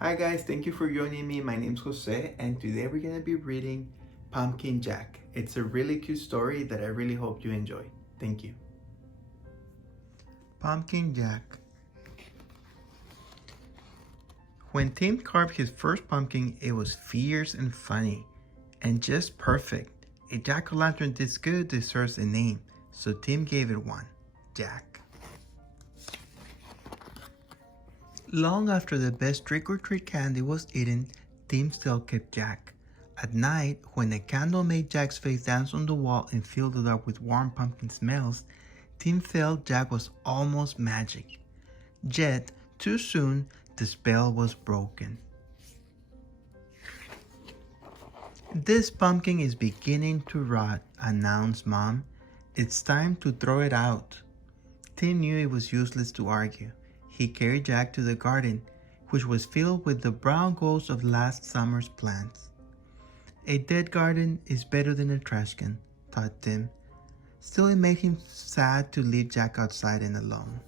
Hi guys, thank you for joining me. My name's Jose and today we're going to be reading Pumpkin Jack. It's a really cute story that I really hope you enjoy. Thank you. Pumpkin Jack. When Tim carved his first pumpkin, it was fierce and funny and just perfect. A jack-o'-lantern this good deserves a name, so Tim gave it one, Jack. Long after the best trick-or-treat candy was eaten, Tim still kept Jack. At night, when a candle made Jack's face dance on the wall and filled the dark with warm pumpkin smells, Tim felt Jack was almost magic. Yet, too soon, the spell was broken. "This pumpkin is beginning to rot," announced Mom. "It's time to throw it out." Tim knew it was useless to argue. He carried Jack to the garden, which was filled with the brown ghosts of last summer's plants. "A dead garden is better than a trash can," thought Tim. Still, it made him sad to leave Jack outside and alone.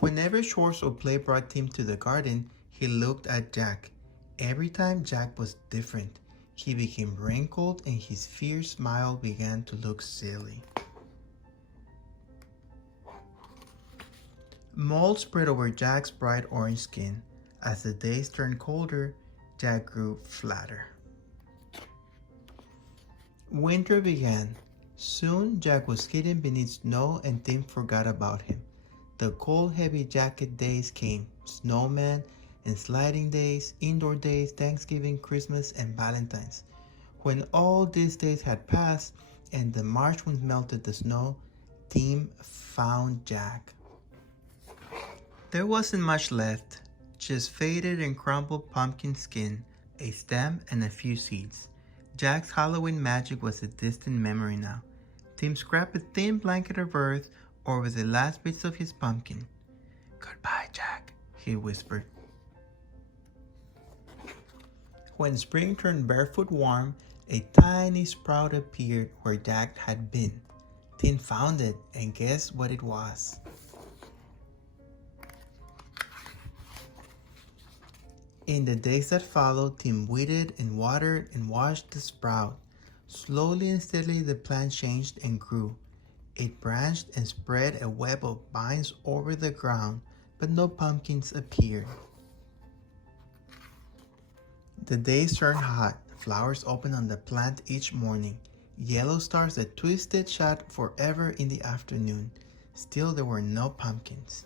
Whenever chores or play brought Tim to the garden, he looked at Jack. Every time Jack was different. He became wrinkled and his fierce smile began to look silly. Mold spread over Jack's bright orange skin. As the days turned colder, Jack grew flatter. Winter began. Soon Jack was hidden beneath snow and Tim forgot about him. The cold, heavy jacket days came, snowmen and sliding days, indoor days, Thanksgiving, Christmas, and Valentine's. When all these days had passed and the March winds melted the snow, Tim found Jack. There wasn't much left, just faded and crumpled pumpkin skin, a stem, and a few seeds. Jack's Halloween magic was a distant memory now. Tim scrapped a thin blanket of earth over the last bits of his pumpkin. "Goodbye, Jack," he whispered. When spring turned barefoot warm, a tiny sprout appeared where Jack had been. Tim found it, and guess what it was? In the days that followed, Tim weeded and watered and washed the sprout. Slowly and steadily the plant changed and grew. It branched and spread a web of vines over the ground, but no pumpkins appeared. The days turned hot. Flowers opened on the plant each morning. Yellow stars that twisted shot forever in the afternoon. Still there were no pumpkins.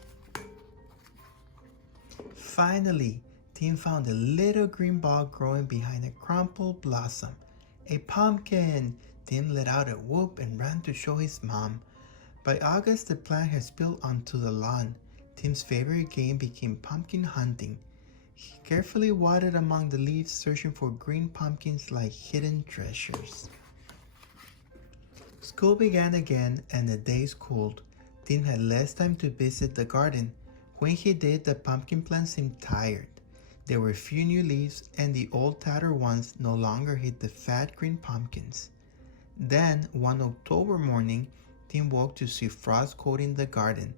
Finally, Tim found a little green ball growing behind a crumpled blossom. "A pumpkin!" Tim let out a whoop and ran to show his mom. By August, the plant had spilled onto the lawn. Tim's favorite game became pumpkin hunting. He carefully waded among the leaves, searching for green pumpkins like hidden treasures. School began again and the days cooled. Tim had less time to visit the garden. When he did, the pumpkin plant seemed tired. There were few new leaves, and the old tattered ones no longer hid the fat green pumpkins. Then, one October morning, Tim woke to see frost coating the garden.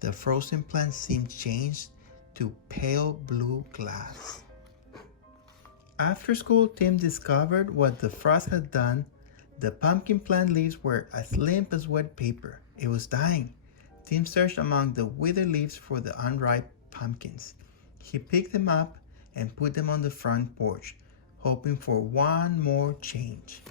The frozen plant seemed changed to pale blue glass. After school, Tim discovered what the frost had done. The pumpkin plant leaves were as limp as wet paper. It was dying. Tim searched among the withered leaves for the unripe pumpkins. He picked them up and put them on the front porch, hoping for one more change.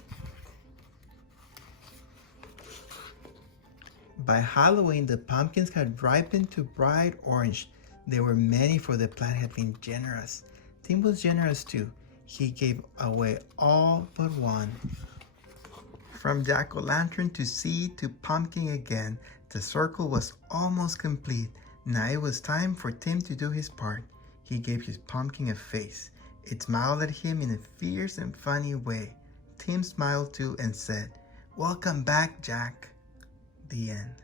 By Halloween, the pumpkins had ripened to bright orange. There were many, for the plant had been generous. Tim was generous too. He gave away all but one. From jack-o'-lantern to seed to pumpkin again, the circle was almost complete. Now it was time for Tim to do his part. He gave his pumpkin a face. It smiled at him in a fierce and funny way. Tim smiled too and said, "Welcome back, Jack." The end.